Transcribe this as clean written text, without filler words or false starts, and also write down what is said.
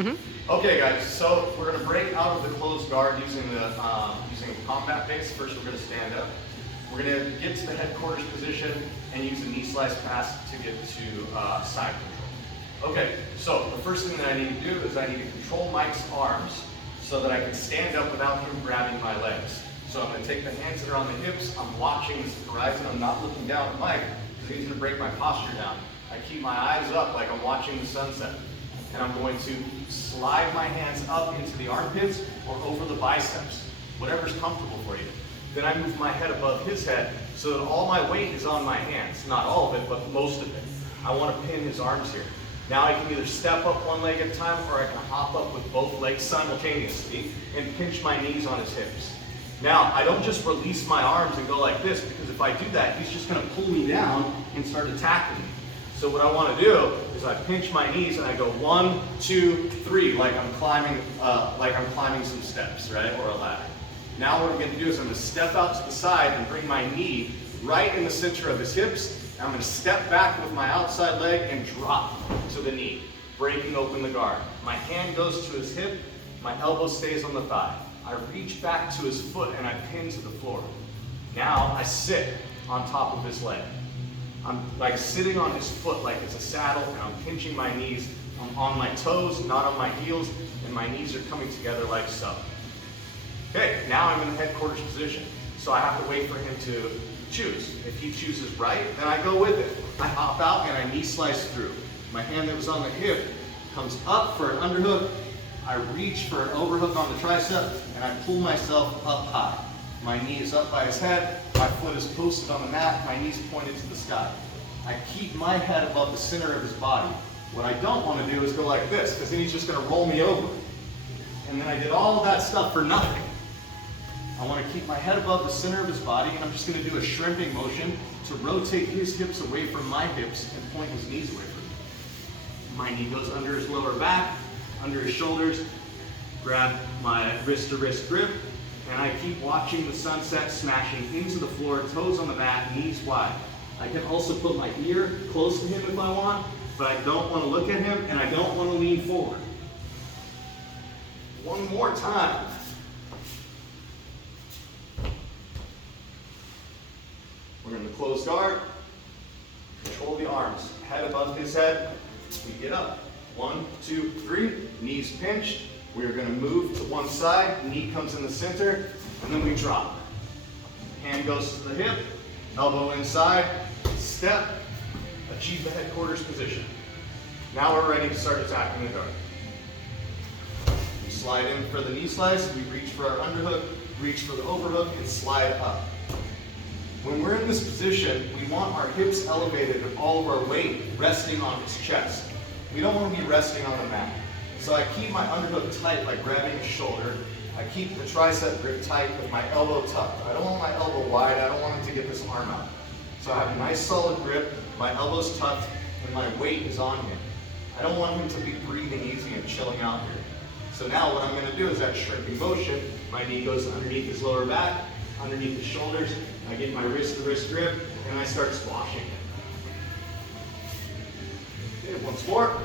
Mhm. Okay, guys, so we're going to break out of the closed guard using a combat base. First, we're going to stand up. We're going to get to the headquarters position and use a knee slice pass to get to side control. Okay, so the first thing that I need to do is I need to control Mike's arms so that I can stand up without him grabbing my legs. So I'm going to take the hands that are on the hips. I'm watching this horizon. I'm not looking down at Mike because he's going to break my posture down. I keep my eyes up like I'm watching the sunset. And I'm going to slide my hands up into the armpits or over the biceps, whatever's comfortable for you. Then I move my head above his head so that all my weight is on my hands. Not all of it, but most of it. I want to pin his arms here. Now I can either step up one leg at a time or I can hop up with both legs simultaneously and pinch my knees on his hips. Now, I don't just release my arms and go like this, because if I do that, he's just going to pull me down and start attacking me. So what I want to do is I pinch my knees and I go 1, 2, 3, like I'm climbing some steps, right, or a ladder. Now what I'm going to do is I'm going to step out to the side and bring my knee right in the center of his hips. And I'm going to step back with my outside leg and drop to the knee, breaking open the guard. My hand goes to his hip, my elbow stays on the thigh. I reach back to his foot and I pin to the floor. Now I sit on top of his leg. I'm like sitting on his foot like it's a saddle, and I'm pinching my knees. I'm on my toes, not on my heels, and my knees are coming together like so. Okay, now I'm in the headquarters position, so I have to wait for him to choose. If he chooses right, then I go with it. I hop out and I knee slice through. My hand that was on the hip comes up for an underhook. I reach for an overhook on the tricep, and I pull myself up high. My knee is up by his head, my foot is posted on the mat, my knees pointed to the sky. I keep my head above the center of his body. What I don't want to do is go like this, because then he's just going to roll me over. And then I did all of that stuff for nothing. I want to keep my head above the center of his body, and I'm just going to do a shrimping motion to rotate his hips away from my hips and point his knees away from me. My knee goes under his lower back, under his shoulders, grab my wrist-to-wrist grip, and I keep watching the sunset smashing into the floor, toes on the mat, knees wide. I can also put my ear close to him if I want, but I don't want to look at him and I don't want to lean forward. One more time. We're in the closed guard. Control the arms. Head above his head. We get up. 1, 2, 3. Knees pinched. We are going to move to one side, knee comes in the center, and then we drop. Hand goes to the hip, elbow inside, step, achieve the headquarters position. Now we're ready to start attacking the guard. We slide in for the knee slice, we reach for our underhook, reach for the overhook, and slide up. When we're in this position, we want our hips elevated and all of our weight resting on his chest. We don't want to be resting on the mat. So I keep my underhook tight by grabbing his shoulder. I keep the tricep grip tight with my elbow tucked. I don't want my elbow wide. I don't want him to get this arm out. So I have a nice solid grip. My elbow's tucked and my weight is on him. I don't want him to be breathing easy and chilling out here. So now what I'm going to do is that shrimping motion. My knee goes underneath his lower back, underneath his shoulders. I get my wrist-to-wrist grip and I start squashing him. Okay, once more.